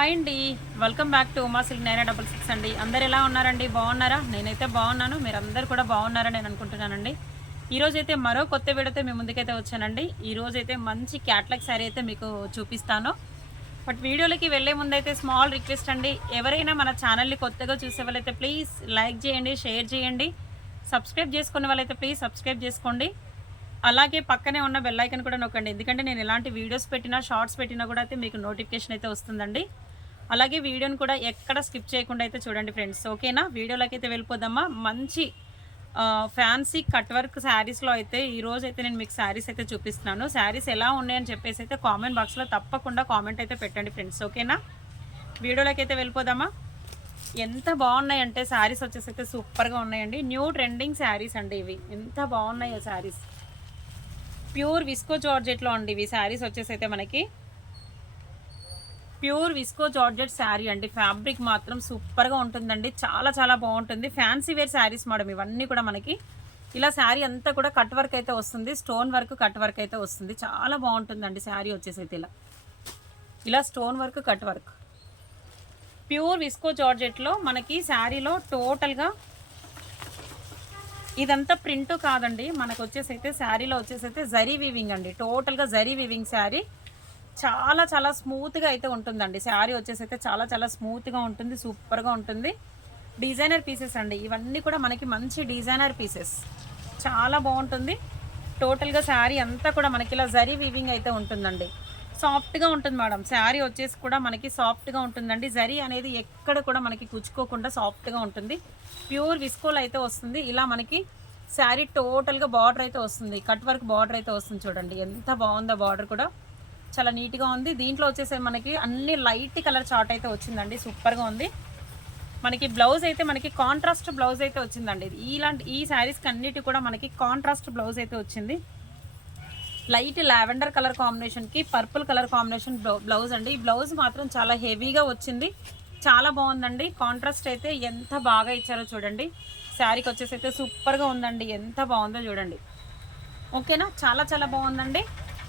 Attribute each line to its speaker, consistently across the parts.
Speaker 1: Hi అండి. Welcome back to Uma silk nine double six అండి. అందరు ఎలా ఉన్నారండి? బాగున్నారా? నేనైతే బాగున్నాను. మీరు అందరు కూడా బాగున్నారని నేను అనుకుంటున్నానండి. ఈరోజైతే మరో కొత్త వీడియోతో మీ ముందుకైతే వచ్చానండి. ఈ మంచి క్యాట్లాగ్ శారీ అయితే మీకు చూపిస్తాను. బట్ వీడియోలకి వెళ్ళే ముందైతే స్మాల్ రిక్వెస్ట్ అండి. ఎవరైనా మన ఛానల్ని కొత్తగా చూసే వాళ్ళైతే ప్లీజ్ లైక్ చేయండి షేర్ చేయండి. సబ్స్క్రైబ్ చేసుకునే వాళ్ళైతే ప్లీజ్ సబ్స్క్రైబ్ చేసుకోండి. అలాగే పక్కనే ఉన్న బెల్ కూడా నొక్కండి. ఎందుకంటే నేను ఎలాంటి వీడియోస్ పెట్టినా షార్ట్స్ పెట్టినా కూడా అయితే మీకు నోటిఫికేషన్ అయితే వస్తుందండి. అలాగే వీడియోని కూడా ఎక్కడ స్కిప్ చేయకుండా అయితే చూడండి ఫ్రెండ్స్. ఓకేనా? వీడియోలోకి అయితే వెళ్ళిపోదామా? మంచి ఫ్యాన్సీ కట్ వర్క్ శారీస్లో అయితే ఈరోజు అయితే నేను మీకు శారీస్ అయితే చూపిస్తున్నాను. శారీస్ ఎలా ఉన్నాయని చెప్పేసి అయితే కామెంట్ బాక్స్లో తప్పకుండా కామెంట్ అయితే పెట్టండి ఫ్రెండ్స్. ఓకేనా? వీడియోలోకి అయితే వెళ్ళిపోదామా? ఎంత బాగున్నాయి అంటే శారీస్ వచ్చేసి అయితే సూపర్గా ఉన్నాయండి. న్యూ ట్రెండింగ్ శారీస్ అండి ఇవి. ఎంత బాగున్నాయో శారీస్. ప్యూర్ విస్కో జార్జెట్లో అండి ఇవి శారీస్ వచ్చేసి అయితే మనకి. ప్యూర్ విస్కో జార్జెట్ శారీ అండి. ఫ్యాబ్రిక్ మాత్రం సూపర్గా ఉంటుందండి. చాలా చాలా బాగుంటుంది. ఫ్యాన్సీ వేర్ శారీస్ మేడం ఇవన్నీ కూడా మనకి. ఇలా శారీ అంతా కూడా కట్ వర్క్ అయితే వస్తుంది. స్టోన్ వర్క్ కట్ వర్క్ అయితే వస్తుంది. చాలా బాగుంటుందండి శారీ వచ్చేసి అయితే ఇలా. ఇలా stone work cut work. Pure viscose జార్జెట్లో మనకి శారీలో టోటల్గా ఇదంతా ప్రింట్ కాదండి. మనకు వచ్చేసి అయితే శారీలో వచ్చేసి అయితే జరీ వీవింగ్ అండి. టోటల్గా జరీ వీవింగ్ శారీ. చాలా చాలా స్మూత్గా అయితే ఉంటుందండి. శారీ వచ్చేసి అయితే చాలా చాలా స్మూత్గా ఉంటుంది సూపర్గా ఉంటుంది. డిజైనర్ పీసెస్ అండి. ఇవన్నీ కూడా మనకి మంచి డిజైనర్ పీసెస్. చాలా బాగుంటుంది. టోటల్గా శారీ అంతా కూడా మనకి ఇలా జరీ వీవింగ్ అయితే ఉంటుందండి. సాఫ్ట్గా ఉంటుంది మేడం. శారీ వచ్చేసి కూడా మనకి సాఫ్ట్గా ఉంటుందండి. జరీ అనేది ఎక్కడ కూడా మనకి కుచ్చుకోకుండా సాఫ్ట్గా ఉంటుంది. ప్యూర్ విస్కోల్ అయితే వస్తుంది. ఇలా మనకి శారీ టోటల్గా బార్డర్ అయితే వస్తుంది. కట్ వర్క్ బార్డర్ అయితే వస్తుంది చూడండి. ఎంత బాగుందో బార్డర్ కూడా. చాలా నీట్గా ఉంది. దీంట్లో వచ్చేసి మనకి అన్ని లైట్ కలర్ చార్ట్ అయితే వచ్చిందండి. సూపర్గా ఉంది. మనకి బ్లౌజ్ అయితే మనకి కాంట్రాస్ట్ బ్లౌజ్ అయితే వచ్చిందండి. ఇది ఇలాంటి ఈ శారీస్కి అన్నిటి కూడా మనకి కాంట్రాస్ట్ బ్లౌజ్ అయితే వచ్చింది. లైట్ లావెండర్ కలర్ కాంబినేషన్కి పర్పుల్ కలర్ కాంబినేషన్ బ్లౌజ్ అండి. ఈ బ్లౌజ్ మాత్రం చాలా హెవీగా వచ్చింది. చాలా బాగుందండి. కాంట్రాస్ట్ అయితే ఎంత బాగా ఇచ్చారో చూడండి. శారీకి వచ్చేసి అయితే సూపర్గా ఉందండి. ఎంత బాగుందో చూడండి. ఓకేనా? చాలా చాలా బాగుందండి.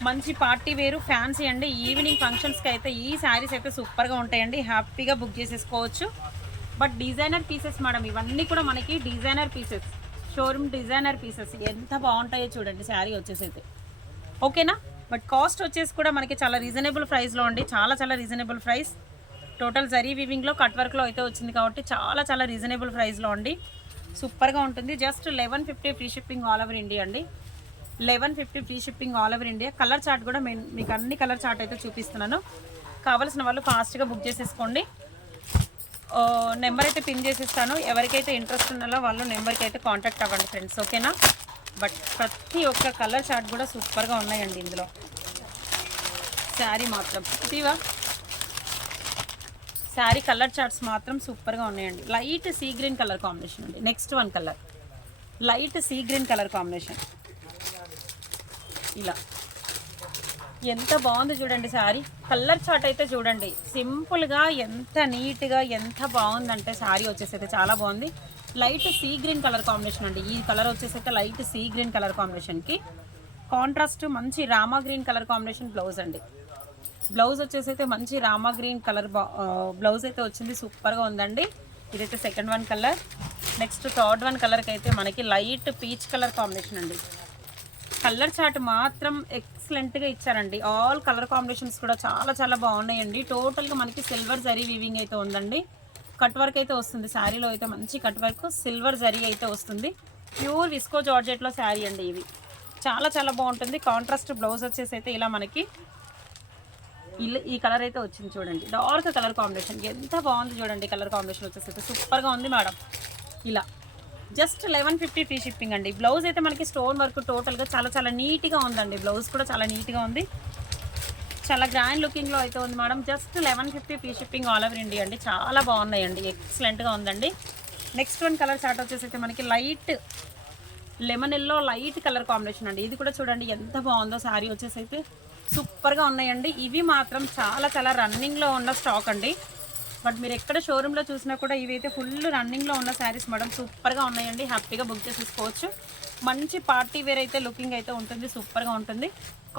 Speaker 1: మంచి పార్టీ వేరు ఫ్యాన్సీ అండి. ఈవినింగ్ ఫంక్షన్స్కి అయితే ఈ శారీస్ అయితే సూపర్గా ఉంటాయండి. హ్యాపీగా బుక్ చేసేసుకోవచ్చు. బట్ డిజైనర్ పీసెస్ మేడం ఇవన్నీ కూడా మనకి designer pieces showroom designer pieces ఎంత బాగుంటాయో చూడండి శారీ వచ్చేసి అయితే ఓకేనా? బట్ కాస్ట్ వచ్చేసి కూడా మనకి చాలా రీజనబుల్ ప్రైస్లో అండి. చాలా చాలా రీజనబుల్ ప్రైస్ టోటల్ జరీ వివింగ్లో కట్ వర్క్లో అయితే వచ్చింది కాబట్టి చాలా చాలా రీజనబుల్ ప్రైస్లో అండి. సూపర్గా ఉంటుంది. Just eleven fifty free shipping all over India అండి. Eleven fifty free shipping all over India. Colour chart కూడా మీకు అన్ని కలర్ చార్ట్ అయితే చూపిస్తున్నాను. కావాల్సిన వాళ్ళు ఫాస్ట్గా బుక్ చేసేసుకోండి. నెంబర్ అయితే పిన్ చేసిస్తాను. ఎవరికైతే ఇంట్రెస్ట్ ఉన్నారో వాళ్ళు నెంబర్కి అయితే కాంటాక్ట్ అవ్వండి ఫ్రెండ్స్ ఓకేనా? బట్ ప్రతి ఒక్క కలర్ చార్ట్ కూడా సూపర్గా ఉన్నాయండి ఇందులో. శారీ మాత్రం. ఇదివా శారీ కలర్ చార్ట్స్ మాత్రం సూపర్గా ఉన్నాయండి. Light sea green colour combination అండి. Next one colour. Light sea green colour combination. ఇలా. ఎంత బాగుంది చూడండి శారీ. కలర్ చార్ట్ అయితే చూడండి. సింపుల్గా ఎంత నీట్గా ఎంత బాగుందంటే శారీ వచ్చేసి అయితే చాలా బాగుంది. Light sea green colour combination అండి. ఈ కలర్ వచ్చేసి అయితే లైట్ సీ గ్రీన్ కలర్ కాంబినేషన్కి కాంట్రాస్ట్ మంచి Rama green colour combination blouse అండి. బ్లౌజ్ వచ్చేసి అయితే మంచి రామా గ్రీన్ కలర్ బ్లౌజ్ అయితే వచ్చింది. సూపర్గా ఉందండి. ఇదైతే second one colour. Next third one కలర్కి అయితే మనకి లైట్ పీచ్ కలర్ కాంబినేషన్ అండి. కలర్ చార్ట్ మాత్రం ఎక్సలెంట్గా ఇచ్చారండి. ఆల్ కలర్ కాంబినేషన్స్ కూడా చాలా చాలా బాగున్నాయండి. టోటల్గా మనకి సిల్వర్ జరీ వీవింగ్ అయితే ఉందండి. కట్ వర్క్ అయితే వస్తుంది. శారీలో అయితే మంచి కట్ వర్క్ సిల్వర్ జరీ అయితే వస్తుంది. ప్యూర్ విస్కో జార్జెట్లో శారీ అండి ఇవి. చాలా చాలా బాగుంటుంది. కాంట్రాస్ట్ బ్లౌజ్ వచ్చేసి అయితే ఇలా మనకి ఈ కలర్ అయితే వచ్చింది చూడండి. డార్క్ కలర్ కాంబినేషన్ ఎంత బాగుంది చూడండి. కలర్ కాంబినేషన్ వచ్చేసి అయితే. సూపర్గా ఉంది మేడం. ఇలా. Just eleven fifty free shipping అండి. బ్లౌజ్ అయితే మనకి స్టోన్ వర్క్ టోటల్గా చాలా చాలా నీట్గా ఉందండి. బ్లౌజ్ కూడా చాలా నీట్గా ఉంది. చాలా గ్రాండ్ లుకింగ్లో అయితే ఉంది madam. Just eleven fifty free shipping all over India అండి. చాలా బాగున్నాయండి. ఎక్సలెంట్గా ఉందండి. నెక్స్ట్ వన్ కలర్ చార్ట్ వచ్చేసి అయితే మనకి light lemon yellow light colour combination అండి. ఇది కూడా చూడండి ఎంత బాగుందో శారీ వచ్చేసి అయితే. సూపర్గా ఉన్నాయండి. ఇవి మాత్రం చాలా చాలా రన్నింగ్లో ఉన్న స్టాక్ అండి. బట్ మీరు ఎక్కడ షోరూంలో చూసినా కూడా ఇవి అయితే ఫుల్ రన్నింగ్లో ఉన్న శారీస్ మేడం సూపర్గా ఉన్నాయండి. హ్యాపీగా బుక్ చేసేసుకోవచ్చు. మంచి పార్టీ వేర్ అయితే లుకింగ్ అయితే ఉంటుంది. సూపర్గా ఉంటుంది.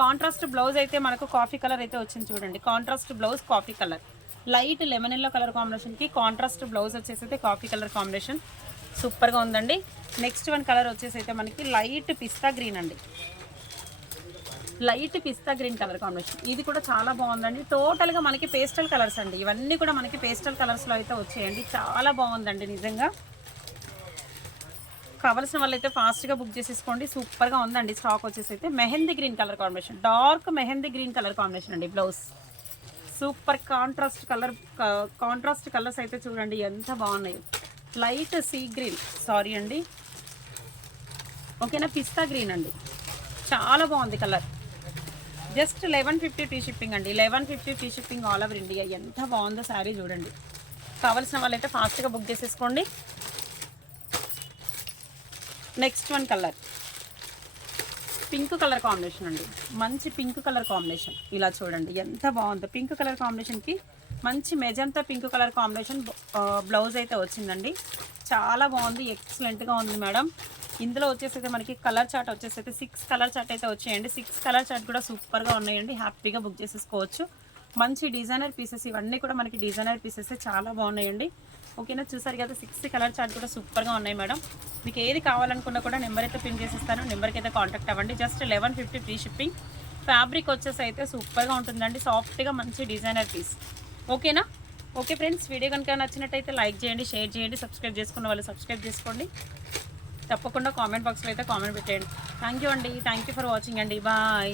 Speaker 1: కాంట్రాస్ట్ బ్లౌజ్ అయితే మనకు కాఫీ కలర్ అయితే వచ్చింది చూడండి. Contrast blouse coffee colour light lemon yellow colour కాంబినేషన్కి కాంట్రాస్ట్ బ్లౌజ్ వచ్చేసి అయితే కాఫీ కలర్ కాంబినేషన్ సూపర్గా ఉందండి. నెక్స్ట్ వన్ కలర్ వచ్చేసి అయితే మనకి లైట్ పిస్తా గ్రీన్ అండి. Light pista green colour combination. ఇది కూడా చాలా బాగుందండి. టోటల్గా మనకి పేస్టల్ కలర్స్ అండి. ఇవన్నీ కూడా మనకి పేస్టల్ కలర్స్లో అయితే వచ్చాయండి. చాలా బాగుందండి నిజంగా. కావలసిన వాళ్ళైతే ఫాస్ట్గా బుక్ చేసేసుకోండి. సూపర్గా ఉందండి. స్టాక్ వచ్చేసి అయితే mehendi green colour combination. Dark mehendi green colour combination అండి blouse. Super contrast colour contrast colours అయితే చూడండి ఎంత బాగున్నాయి. Light sea green. సారీ అండి. ఓకేనా? పిస్తా గ్రీన్ అండి. చాలా బాగుంది కలర్. జస్ట్ లెవెన్ ఫిఫ్టీ టీ షిప్పింగ్ అండి. లెవెన్ ఫిఫ్టీ టీ షిప్పింగ్ ఆల్ ఓవర్ ఇండియా. ఎంత బాగుందో శారీ చూడండి. కావాల్సిన వాళ్ళైతే ఫాస్ట్గా బుక్ చేసేసుకోండి. Next one colour pink colour combination అండి. మంచి పింక్ కలర్ కాంబినేషన్ ఇలా చూడండి. ఎంత బాగుందో పింక్ కలర్ కాంబినేషన్కి మంచి magenta pink colour combination blouse అయితే వచ్చిందండి. చాలా బాగుంది. ఎక్సలెంట్గా ఉంది మేడం. ఇందులో వచ్చేసి అయితే మనకి కలర్ చార్ట్ వచ్చేసి అయితే సిక్స్ కలర్ చార్ట్ అయితే వచ్చాయండి. సిక్స్ కలర్ చార్ట్ కూడా సూపర్గా ఉన్నాయండి. హ్యాపీగా బుక్ చేసేసుకోవచ్చు. మంచి డిజైనర్ పీసెస్ ఇవన్నీ కూడా మనకి డిజైనర్ పీసెస్ చాలా బాగున్నాయండి. ఓకేనా? చూసారు కదా సిక్స్ కలర్ చార్ట్ కూడా సూపర్గా ఉన్నాయి మేడం. మీకు ఏది కావాలనుకున్నా కూడా నెంబర్ అయితే పిన్ చేసిస్తాను. నెంబర్కి అయితే కాంటాక్ట్ అవ్వండి. Just eleven fifty free shipping fabric వచ్చేసి అయితే సూపర్గా ఉంటుందండి. సాఫ్ట్గా మంచి డిజైనర్ పీస్ ఓకేనా? ఓకే ఫ్రెండ్స్ వీడియో కనుక నచ్చినట్టయితే లైక్ చేయండి షేర్ చేయండి సబ్స్క్రైబ్ చేసుకున్న వాళ్ళు సబ్స్క్రైబ్ చేసుకోండి. తప్పకుండా కామెంట్ బాక్స్లో అయితే కామెంట్ పెట్టేయండి. థ్యాంక్ యూ అండి. థ్యాంక్ యూ ఫర్ వాచింగ్ అండి. బాయ్